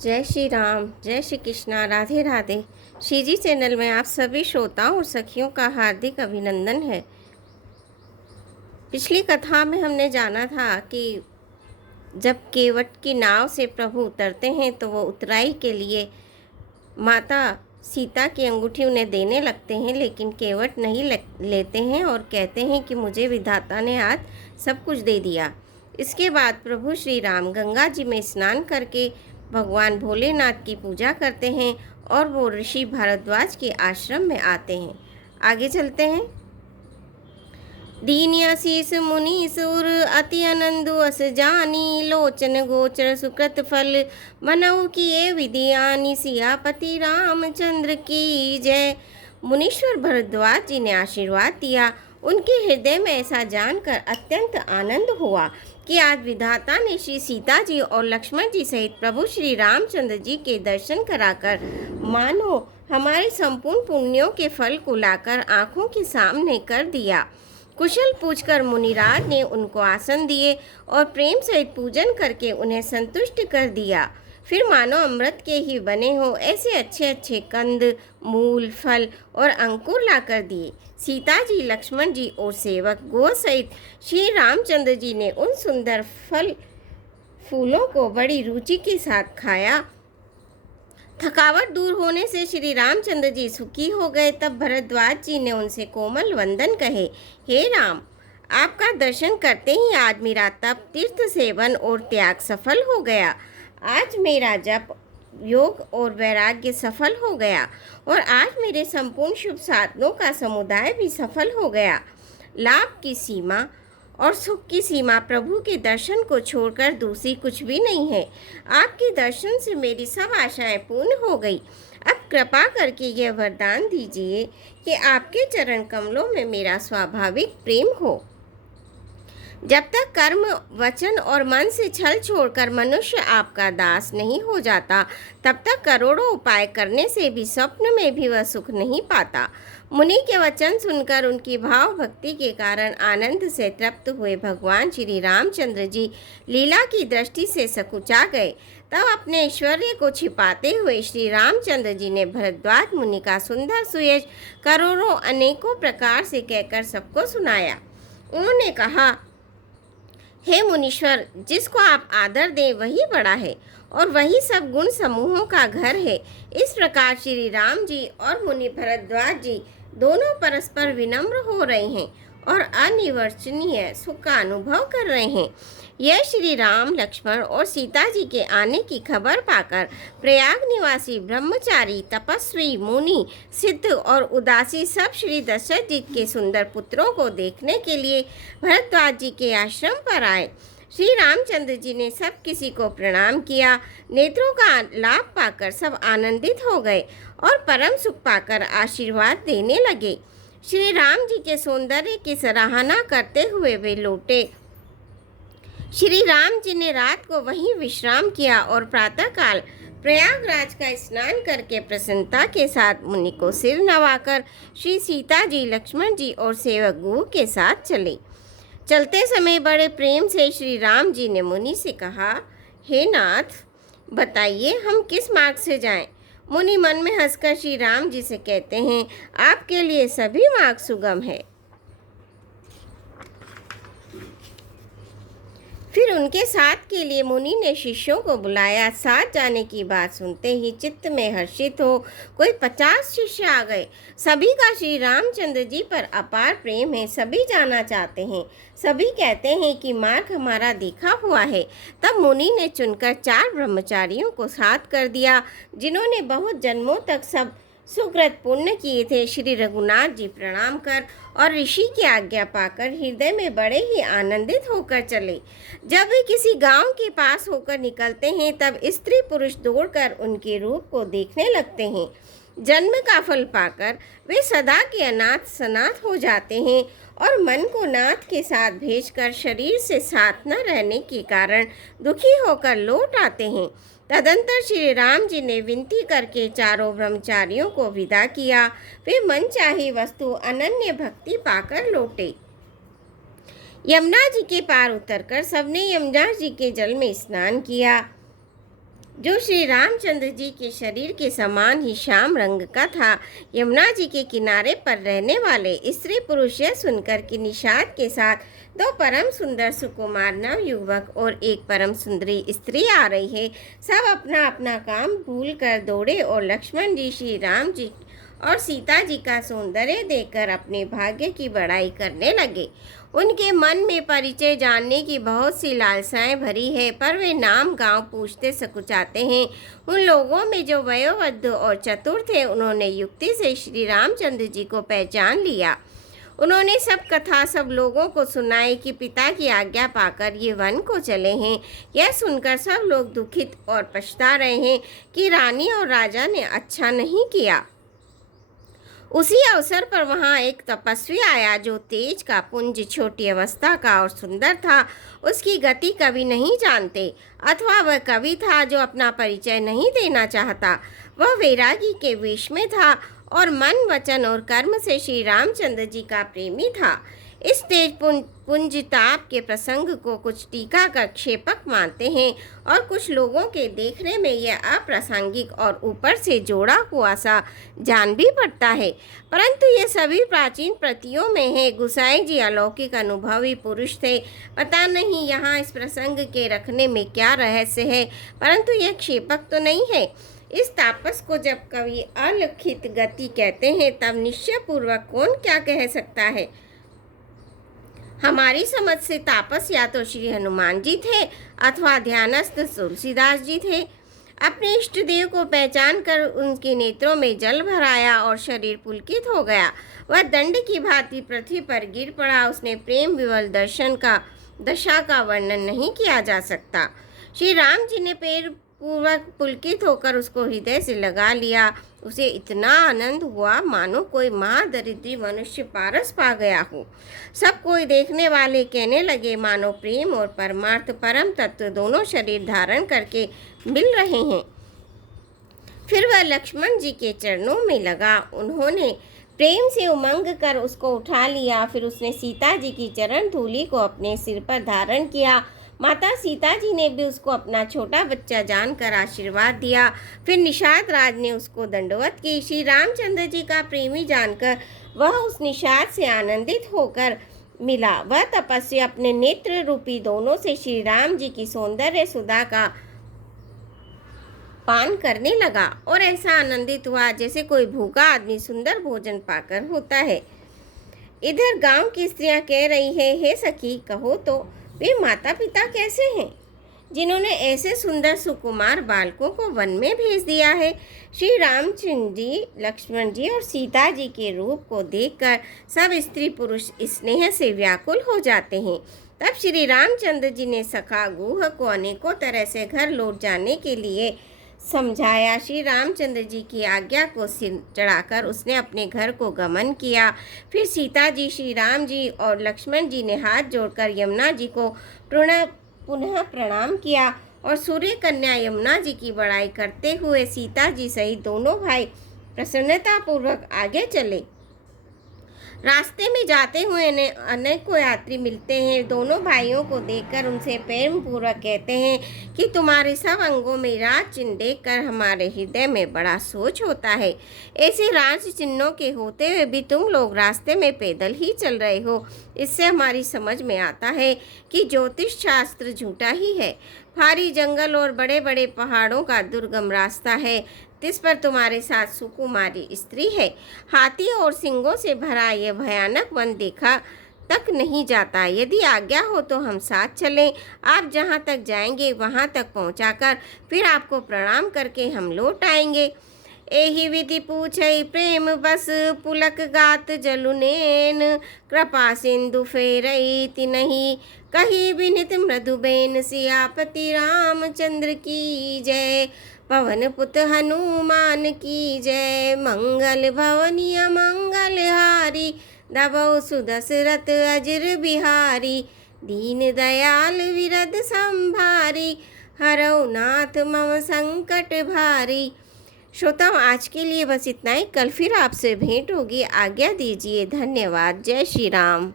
जय श्री राम, जय श्री कृष्णा, राधे राधे। श्री जी चैनल में आप सभी श्रोताओं और सखियों का हार्दिक अभिनंदन है। पिछली कथा में हमने जाना था कि जब केवट की नाव से प्रभु उतरते हैं तो वो उतराई के लिए माता सीता की अंगूठी उन्हें देने लगते हैं, लेकिन केवट नहीं लेते हैं और कहते हैं कि मुझे विधाता ने आज सब कुछ दे दिया। इसके बाद प्रभु श्री राम गंगा जी में स्नान करके भगवान भोलेनाथ की पूजा करते हैं और वो ऋषि भारद्वाज के आश्रम में आते हैं। आगे चलते हैं। दीन आशीष मुनि सुर अति आनंदु अस जानी, लोचन गोचर सुकृत फल मनऊ किए विधियानी, सियापति रामचंद्र की जय। मुनीश्वर भरद्वाज जी ने आशीर्वाद दिया। उनके हृदय में ऐसा जानकर अत्यंत आनंद हुआ कि आज विधाता ने श्री सीता जी और लक्ष्मण जी सहित प्रभु श्री रामचंद्र जी के दर्शन कराकर मानो हमारे संपूर्ण पुण्यों के फल को लाकर आंखों के सामने कर दिया। कुशल पूछकर मुनिराज ने उनको आसन दिए और प्रेम सहित पूजन करके उन्हें संतुष्ट कर दिया। फिर मानो अमृत के ही बने हो ऐसे अच्छे अच्छे कंद, मूल, फल और अंकुर लाकर दिए। सीता जी, लक्ष्मण जी और सेवक गो सहित श्री रामचंद्र जी ने उन सुंदर फल फूलों को बड़ी रुचि के साथ खाया। थकावट दूर होने से श्री रामचंद्र जी सुखी हो गए। तब भरद्वाज जी ने उनसे कोमल वंदन कहे, हे राम, आपका दर्शन करते ही आज मेरा तप, तीर्थ सेवन और त्याग सफल हो गया। आज मेरा जप, योग और वैराग्य सफल हो गया और आज मेरे संपूर्ण शुभ साधनों का समुदाय भी सफल हो गया। लाभ की सीमा और सुख की सीमा प्रभु के दर्शन को छोड़कर दूसरी कुछ भी नहीं है। आपके दर्शन से मेरी सब आशाएं पूर्ण हो गई। अब कृपा करके यह वरदान दीजिए कि आपके चरण कमलों में मेरा स्वाभाविक प्रेम हो। जब तक कर्म, वचन और मन से छल छोड़कर मनुष्य आपका दास नहीं हो जाता, तब तक करोड़ों उपाय करने से भी स्वप्न में भी वह सुख नहीं पाता। मुनि के वचन सुनकर उनकी भाव भक्ति के कारण आनंद से तृप्त हुए भगवान श्री रामचंद्र जी लीला की दृष्टि से सकुचा गए। तब अपने ऐश्वर्य को छिपाते हुए श्री रामचंद्र जी ने भरद्वाज मुनि का सुंदर सुयश करोड़ों अनेकों प्रकार से कहकर सबको सुनाया। उन्होंने कहा, हे मुनीश्वर, जिसको आप आदर दें वही बड़ा है और वही सब गुण समूहों का घर है। इस प्रकार श्री राम जी और मुनि भरद्वाज जी दोनों परस्पर विनम्र हो रहे हैं और अनिर्वचनीय सुख का अनुभव कर रहे हैं। यह श्री राम, लक्ष्मण और सीता जी के आने की खबर पाकर प्रयाग निवासी ब्रह्मचारी, तपस्वी, मुनि, सिद्ध और उदासी सब श्री दशरथ जी के सुंदर पुत्रों को देखने के लिए भरद्वाज जी के आश्रम पर आए। श्री रामचंद्र जी ने सब किसी को प्रणाम किया। नेत्रों का लाभ पाकर सब आनंदित हो गए और परम सुख पाकर आशीर्वाद देने लगे। श्री राम जी के सौंदर्य की सराहना करते हुए वे लौटे। श्री राम जी ने रात को वहीं विश्राम किया और प्रातःकाल प्रयागराज का स्नान करके प्रसन्नता के साथ मुनि को सिर नवाकर श्री सीता जी, लक्ष्मण जी और सेवक गु के साथ चले। चलते समय बड़े प्रेम से श्री राम जी ने मुनि से कहा, हे नाथ, बताइए हम किस मार्ग से जाएं? मुनि मन में हंसकर श्री राम जी से कहते हैं, आपके लिए सभी मार्ग सुगम है। फिर उनके साथ के लिए मुनि ने शिष्यों को बुलाया। साथ जाने की बात सुनते ही चित्त में हर्षित हो कोई 50 शिष्य आ गए। सभी का श्री रामचंद्र जी पर अपार प्रेम है। सभी जाना चाहते हैं। सभी कहते हैं कि मार्ग हमारा देखा हुआ है। तब मुनि ने चुनकर 4 ब्रह्मचारियों को साथ कर दिया, जिन्होंने बहुत जन्मों तक सब सुकृत पुण्य किए थे। श्री रघुनाथ जी प्रणाम कर और ऋषि की आज्ञा पाकर हृदय में बड़े ही आनंदित होकर चले। जब वे किसी गांव के पास होकर निकलते हैं, तब स्त्री पुरुष दौड़कर उनके रूप को देखने लगते हैं। जन्म का फल पाकर वे सदा के अनाथ सनाथ हो जाते हैं और मन को नाथ के साथ भेजकर शरीर से साथ न रहने के कारण दुखी होकर लौट आते हैं। तदंतर श्री राम जी ने विनती करके चारों ब्रह्मचारियों को विदा किया। वे मनचाही वस्तु अनन्य भक्ति पाकर लौटे। यमुना जी के पार उतरकर सबने यमुना जी के जल में स्नान किया। जो श्री रामचंद्र जी के शरीर के समान ही श्याम रंग का था। यमुना जी के किनारे पर रहने वाले स्त्री पुरुष यह सुनकर कि निषाद के साथ दो परम सुंदर सुकुमार नव युवक और एक परम सुंदरी स्त्री आ रही है, सब अपना अपना काम भूल कर दौड़े और लक्ष्मण जी, श्री राम जी और सीता जी का सौंदर्य देखकर अपने भाग्य की बड़ाई करने लगे। उनके मन में परिचय जानने की बहुत सी लालसाएं भरी है, पर वे नाम गांव पूछते सकुचाते हैं। उन लोगों में जो वयोवृद्ध और चतुर थे, उन्होंने युक्ति से श्री रामचंद्र जी को पहचान लिया। उन्होंने सब कथा सब लोगों को सुनाई कि पिता की आज्ञा पाकर ये वन को चले हैं। यह सुनकर सब लोग दुखित और पछता रहे हैं कि रानी और राजा ने अच्छा नहीं किया। उसी अवसर पर वहाँ एक तपस्वी आया जो तेज का पुंज, छोटी अवस्था का और सुंदर था। उसकी गति कवि नहीं जानते, अथवा वह कवि था जो अपना परिचय नहीं देना चाहता। वह वैरागी के वेश में था और मन, वचन और कर्म से श्री रामचंद्र जी का प्रेमी था। इस तेज पुंजताप के प्रसंग को कुछ टीकाकार क्षेपक मानते हैं और कुछ लोगों के देखने में यह अप्रासंगिक और ऊपर से जोड़ा हुआ सा जान भी पड़ता है, परंतु ये सभी प्राचीन प्रतियों में है। गुसाई जी अलौकिक अनुभवी पुरुष थे। पता नहीं यहाँ इस प्रसंग के रखने में क्या रहस्य है, परंतु यह क्षेपक तो नहीं है। इस तापस को जब कवि अलिखित गति कहते हैं, तब निश्चय पूर्वक कौन क्या कह सकता है। हमारी समझ से तापस या तो श्री हनुमान जी थे अथवा ध्यानस्थ तुलसीदास जी थे। अपने इष्ट देव को पहचान कर उनके नेत्रों में जल भराया और शरीर पुलकित हो गया। वह दंड की भांति पृथ्वी पर गिर पड़ा। उसने प्रेम विवल दशा का वर्णन नहीं किया जा सकता। श्री राम जी ने पैर पूर्वक पुलकित होकर उसको हृदय से लगा लिया। उसे इतना आनंद हुआ मानो कोई महादरिद्री मनुष्य पारस पा गया हो। सब कोई देखने वाले कहने लगे मानो प्रेम और परमार्थ परम तत्व दोनों शरीर धारण करके मिल रहे हैं। फिर वह लक्ष्मण जी के चरणों में लगा। उन्होंने प्रेम से उमंग कर उसको उठा लिया। फिर उसने सीता जी की चरण धूलि को अपने सिर पर धारण किया। माता सीता जी ने भी उसको अपना छोटा बच्चा जानकर आशीर्वाद दिया। फिर निषाद राज ने उसको दंडवत की। श्री रामचंद्र जी का प्रेमी जानकर वह उस निषाद से आनंदित होकर मिला। वह तपस्वी अपने नेत्र रूपी दोनों से श्री राम जी की सौंदर्य सुधा का पान करने लगा और ऐसा आनंदित हुआ जैसे कोई भूखा आदमी सुंदर भोजन पाकर होता है। इधर गांव की स्त्रियां कह रही है, हे सखी, कहो तो वे माता पिता कैसे हैं जिन्होंने ऐसे सुंदर सुकुमार बालकों को वन में भेज दिया है। श्री रामचंद्र जी, लक्ष्मण जी और सीता जी के रूप को देखकर सब स्त्री पुरुष स्नेह से व्याकुल हो जाते हैं। तब श्री रामचंद्र जी ने सखा गुह को अनेकों तरह से घर लौट जाने के लिए समझाया। श्री रामचंद्र जी की आज्ञा को सिर चढ़ाकर उसने अपने घर को गमन किया। फिर सीता जी, श्री राम जी और लक्ष्मण जी ने हाथ जोड़कर यमुना जी को पुनः प्रणाम किया और सूर्य कन्या यमुना जी की बड़ाई करते हुए सीता जी सहित दोनों भाई प्रसन्नतापूर्वक आगे चले। रास्ते में जाते हुए अनेकों यात्री मिलते हैं। दोनों भाइयों को देखकर उनसे प्रेम पूर्वक कहते हैं कि तुम्हारे सब अंगों में राज चिन्ह देखकर हमारे हृदय में बड़ा सोच होता है। ऐसे राज चिन्हों के होते हुए भी तुम लोग रास्ते में पैदल ही चल रहे हो। इससे हमारी समझ में आता है कि ज्योतिष शास्त्र झूठा ही है। भारी जंगल और बड़े बड़े पहाड़ों का दुर्गम रास्ता है, जिस पर तुम्हारे साथ सुकुमारी स्त्री है। हाथी और सिंगों से भरा यह भयानक वन देखा तक नहीं जाता। यदि आज्ञा हो तो हम साथ चलें। आप जहाँ तक जाएंगे वहाँ तक पहुँचाकर फिर आपको प्रणाम करके हम लौट आएंगे। एहि विधि पूछई प्रेम बस, पुलक गात जलुनेन, कृपा सिंधु फेरई तिनहि, कही बिनित मृदुबेन, सियापति रामचंद्र की जय। पवन पुत हनुमान की जय। मंगल भवनिय मंगल हारी, दबौ सुदशरथ अजर बिहारी, दीन दयाल विरद संभारी, हरौ नाथ मम संकट भारी। श्रोताओं, आज के लिए बस इतना ही। कल फिर आपसे भेंट होगी। आज्ञा दीजिए। धन्यवाद। जय श्री राम।